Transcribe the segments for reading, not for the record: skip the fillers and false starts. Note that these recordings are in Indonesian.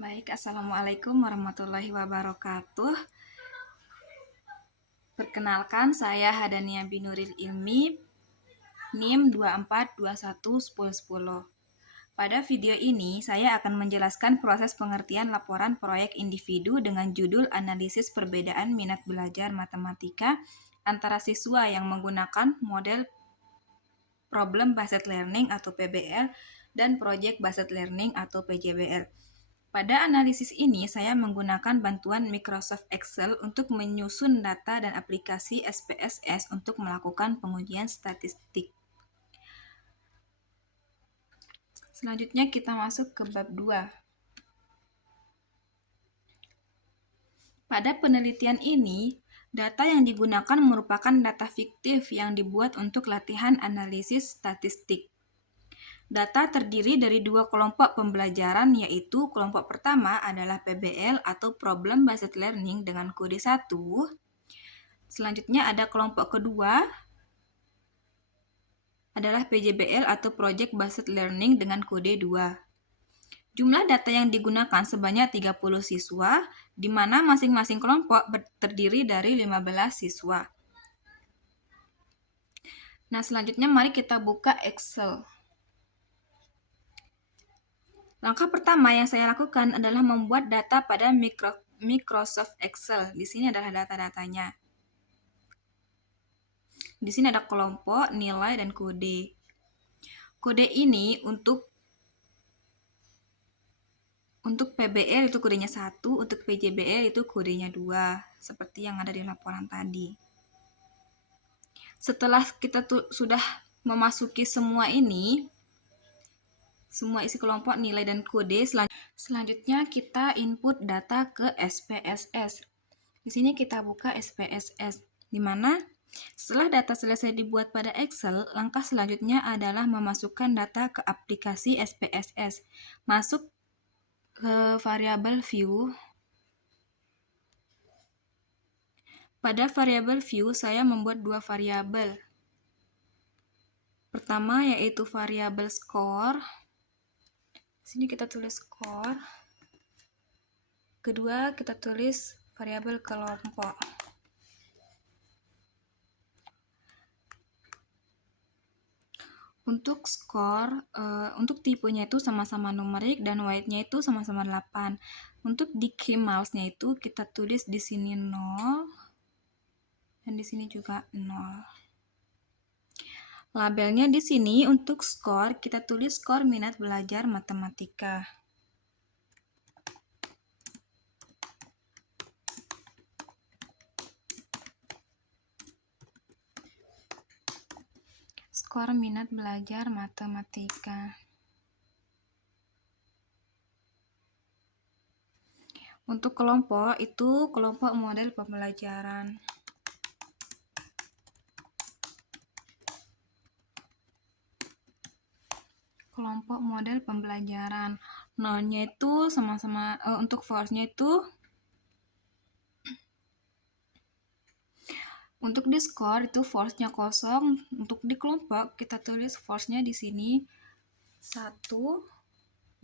Baik, Assalamualaikum warahmatullahi wabarakatuh. Perkenalkan, saya Hadania Binuril Ilmi, NIM 24211010. Pada video ini, saya akan menjelaskan proses pengertian laporan proyek individu dengan judul Analisis Perbedaan Minat Belajar Matematika antara siswa yang menggunakan model Problem Based Learning atau PBL dan Project Based Learning atau PJBL. Pada analisis ini, saya menggunakan bantuan Microsoft Excel untuk menyusun data dan aplikasi SPSS untuk melakukan pengujian statistik. Selanjutnya kita masuk ke bab 2. Pada penelitian ini, data yang digunakan merupakan data fiktif yang dibuat untuk latihan analisis statistik. Data terdiri dari dua kelompok pembelajaran, yaitu kelompok pertama adalah PBL atau Problem Based Learning dengan kode 1. Selanjutnya ada kelompok kedua adalah PJBL atau Project Based Learning dengan kode 2. Jumlah data yang digunakan sebanyak 30 siswa, di mana masing-masing kelompok terdiri dari 15 siswa. Nah, selanjutnya mari kita buka Excel. Langkah pertama yang saya lakukan adalah membuat data pada Microsoft Excel. Di sini adalah data-datanya. Di sini ada kelompok, nilai, dan kode. Kode ini untuk PBL itu kodenya 1, untuk PJBL itu kodenya 2, seperti yang ada di laporan tadi. Setelah kita sudah memasuki semua ini, semua isi kelompok, nilai, dan kode, selanjutnya kita input data ke SPSS. Di sini kita buka SPSS, di mana setelah data selesai dibuat pada Excel, langkah selanjutnya adalah memasukkan data ke aplikasi SPSS. Masuk ke variabel view. Pada variabel view, saya membuat dua variabel. Pertama yaitu variabel score. Di sini kita tulis score. Kedua, kita tulis variabel kelompok. Untuk skor, untuk tipenya itu sama-sama numerik dan weight-nya itu sama-sama 8. Untuk decimals-nya itu kita tulis di sini 0 dan di sini juga 0. Labelnya di sini untuk skor kita tulis skor minat belajar matematika. Skor minat belajar matematika. Untuk kelompok itu kelompok model pembelajaran. Kelompok model pembelajaran. Nolnya itu sama-sama untuk force-nya itu untuk di skor itu force-nya 0. Untuk di kelompok kita tulis force-nya di sini 1.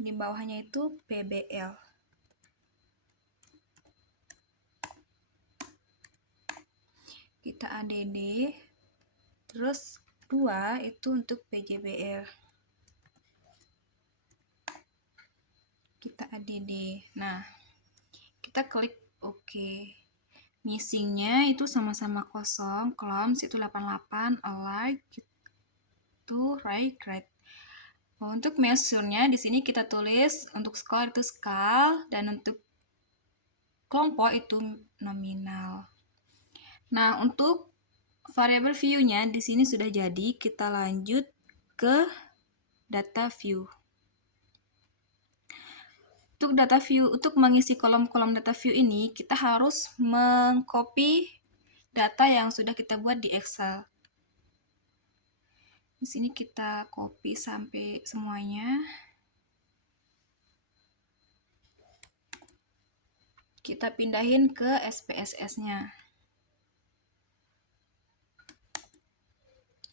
Di bawahnya itu PBL. Kita ADD. Terus 2 itu untuk PJBL. Kita ADD. Nah, kita klik OK. Missingnya itu sama-sama 0, columns itu 88, alike itu right grade. Untuk measure-nya di sini kita tulis untuk score itu skal dan untuk kelompok itu nominal. Nah, untuk variabel view-nya di sini sudah jadi, kita lanjut ke data view. Untuk data view, untuk mengisi kolom-kolom data view ini, kita harus mengcopy data yang sudah kita buat di Excel. Di sini kita copy sampai semuanya. Kita pindahin ke SPSS-nya.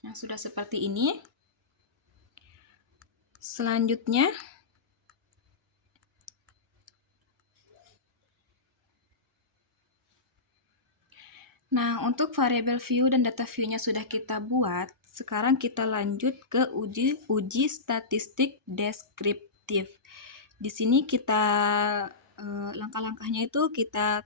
Nah, sudah seperti ini. Selanjutnya, Nah, untuk variable view dan data view-nya sudah kita buat, sekarang kita lanjut ke uji statistik deskriptif. Di sini kita langkah-langkahnya itu kita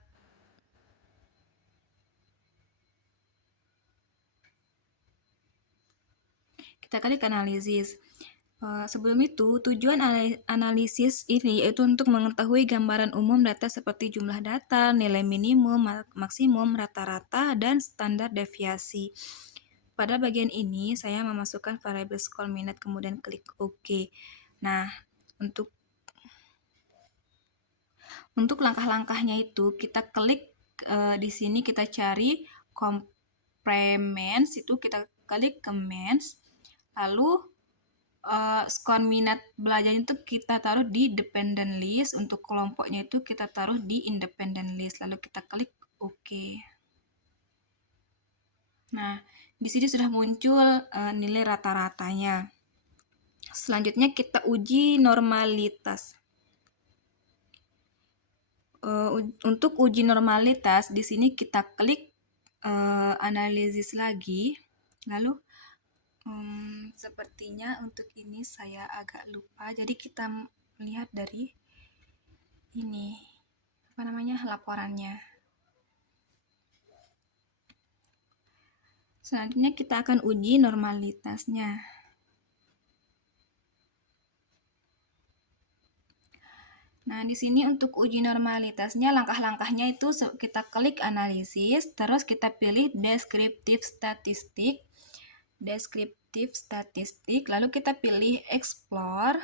klik analisis. Sebelum itu, tujuan analisis ini yaitu untuk mengetahui gambaran umum data seperti jumlah data, nilai minimum, maksimum, rata-rata, dan standar deviasi. Pada bagian ini, saya memasukkan variabel score minute, kemudian klik OK. Nah, untuk langkah-langkahnya itu, kita klik di sini, kita cari complements, itu kita klik ke mens, lalu skor minat belajar itu kita taruh di dependent list, untuk kelompoknya itu kita taruh di independent list, lalu kita klik OK. Nah, di sini sudah muncul nilai rata-ratanya. Selanjutnya kita uji normalitas. Untuk uji normalitas, di sini kita klik analisis lagi, lalu sepertinya untuk ini saya agak lupa, jadi kita melihat dari ini laporannya. Selanjutnya kita akan uji normalitasnya. Nah, di sini untuk uji normalitasnya, langkah-langkahnya itu kita klik analisis, terus kita pilih deskriptif statistik, lalu kita pilih explore.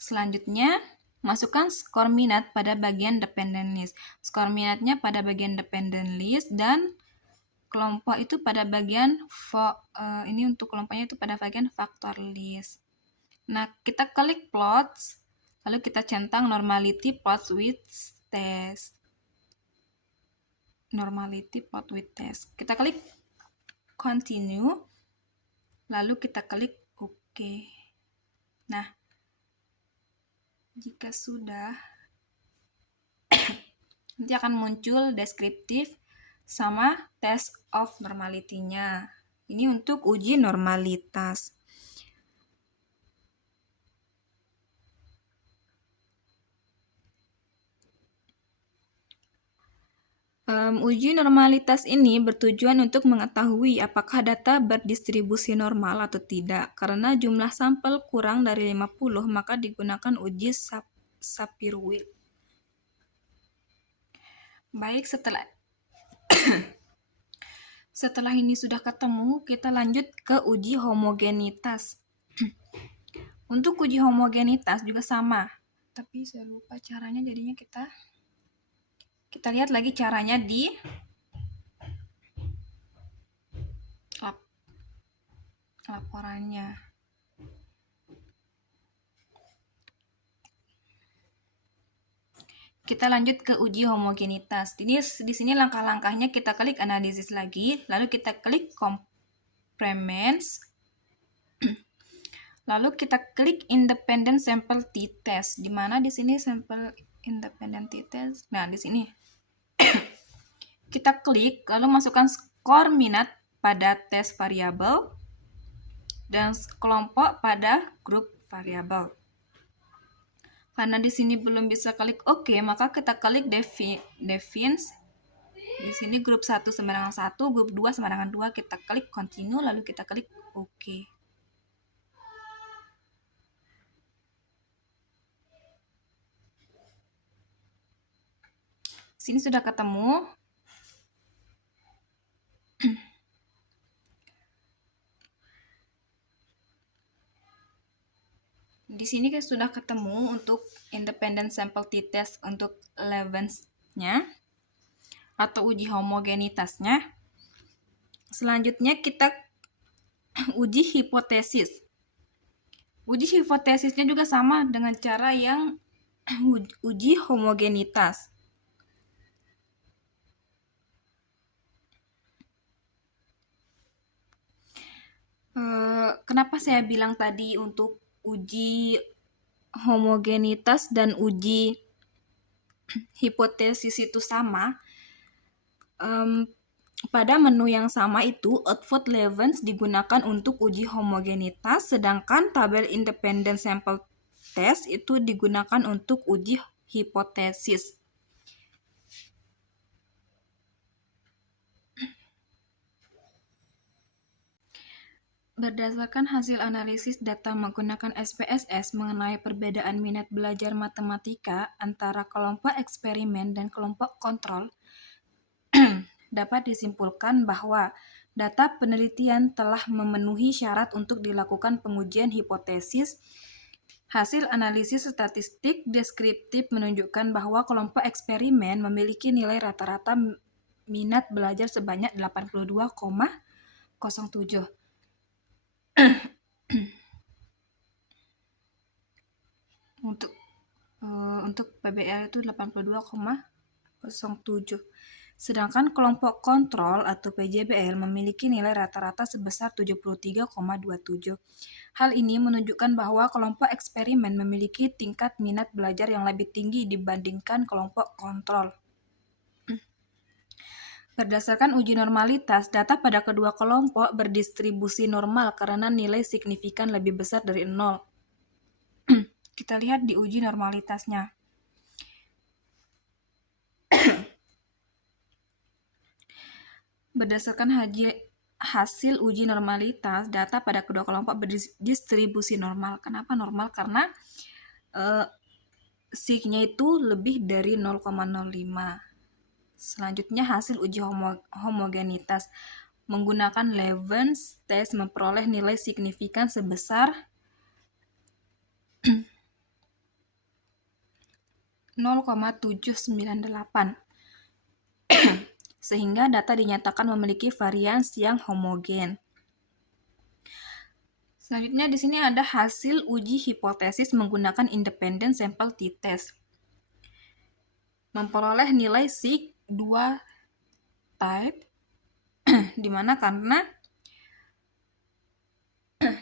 Selanjutnya, masukkan skor minat pada bagian dependent list. Skor minatnya pada bagian dependent list dan kelompok itu pada bagian ini untuk kelompoknya itu pada bagian factor list. Nah, kita klik plots, lalu kita centang normality plot with test. Normality plot with test. Kita klik continue, lalu kita klik OK. Nah, jika sudah, nanti akan muncul deskriptif sama test of normality-nya. Ini untuk uji normalitas. Uji normalitas ini bertujuan untuk mengetahui apakah data berdistribusi normal atau tidak. Karena jumlah sampel kurang dari 50, maka digunakan uji Sapir-Wheel. Baik, setelah ini sudah ketemu, kita lanjut ke uji homogenitas. Untuk uji homogenitas juga sama, tapi saya lupa caranya, jadinya kita lihat lagi caranya di laporannya. Kita lanjut ke uji homogenitas. Di sini langkah-langkahnya kita klik analisis lagi, lalu kita klik complements, lalu kita klik independent sample t-test. Di mana di sini sample independent t-test? Nah, di sini kita klik, lalu masukkan skor minat pada tes variabel dan kelompok pada grup variabel. Karena di sini belum bisa klik OK, maka kita klik defines. Di sini grup 1 sama dengan 1, grup 2 sama dengan 2, kita klik continue, lalu kita klik OK. Sini sudah ketemu. Di sini sudah ketemu untuk independent sample t-test untuk Levens-nya atau uji homogenitasnya. Selanjutnya kita uji hipotesis. Uji hipotesisnya juga sama dengan cara yang uji homogenitas. Kenapa saya bilang tadi untuk uji homogenitas dan uji hipotesis itu sama? pada menu yang sama itu, output Levens digunakan untuk uji homogenitas, sedangkan tabel independent sample test itu digunakan untuk uji hipotesis. Berdasarkan hasil analisis data menggunakan SPSS mengenai perbedaan minat belajar matematika antara kelompok eksperimen dan kelompok kontrol, dapat disimpulkan bahwa data penelitian telah memenuhi syarat untuk dilakukan pengujian hipotesis. Hasil analisis statistik deskriptif menunjukkan bahwa kelompok eksperimen memiliki nilai rata-rata minat belajar sebanyak 82,07. Untuk PBL itu 82,07. Sedangkan kelompok kontrol atau PJBL memiliki nilai rata-rata sebesar 73,27. Hal ini menunjukkan bahwa kelompok eksperimen memiliki tingkat minat belajar yang lebih tinggi dibandingkan kelompok kontrol. Berdasarkan uji normalitas, data pada kedua kelompok berdistribusi normal karena nilai signifikan lebih besar dari 0. Kita lihat di uji normalitasnya. Berdasarkan hasil uji normalitas, data pada kedua kelompok berdistribusi normal. Kenapa normal? Karena sig-nya itu lebih dari 0,05. Selanjutnya hasil uji homogenitas. Menggunakan Levens test memperoleh nilai signifikan sebesar 0,798. Sehingga data dinyatakan memiliki varians yang homogen. Selanjutnya di sini ada hasil uji hipotesis menggunakan independent sample t-test. Memperoleh nilai sig 2 type, di mana karena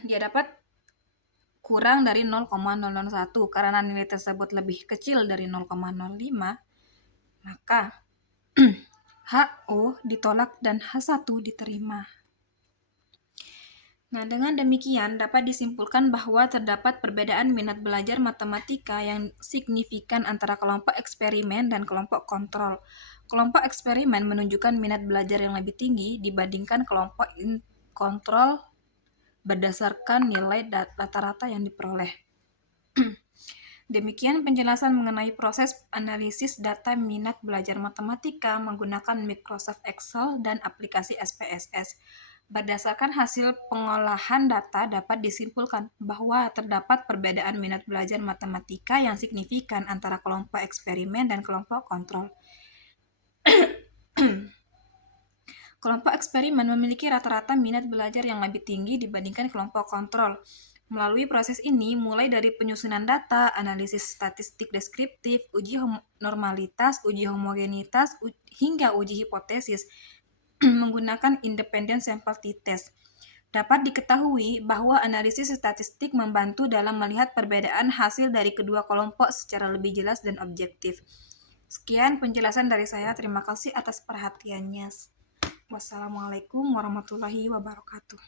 dia dapat kurang dari 0,001 karena nilai tersebut lebih kecil dari 0,05, maka HO ditolak dan H1 diterima. Nah, dengan demikian dapat disimpulkan bahwa terdapat perbedaan minat belajar matematika yang signifikan antara kelompok eksperimen dan kelompok kontrol. Kelompok eksperimen menunjukkan minat belajar yang lebih tinggi dibandingkan kelompok kontrol berdasarkan nilai rata-rata yang diperoleh. Demikian penjelasan mengenai proses analisis data minat belajar matematika menggunakan Microsoft Excel dan aplikasi SPSS. Berdasarkan hasil pengolahan data dapat disimpulkan bahwa terdapat perbedaan minat belajar matematika yang signifikan antara kelompok eksperimen dan kelompok kontrol. Kelompok eksperimen memiliki rata-rata minat belajar yang lebih tinggi dibandingkan kelompok kontrol. Melalui proses ini, mulai dari penyusunan data, analisis statistik deskriptif, uji normalitas, uji homogenitas, hingga uji hipotesis, menggunakan independent sample t-test. Dapat diketahui bahwa analisis statistik membantu dalam melihat perbedaan hasil dari kedua kelompok secara lebih jelas dan objektif. Sekian penjelasan dari saya. Terima kasih atas perhatiannya. Wassalamualaikum warahmatullahi wabarakatuh.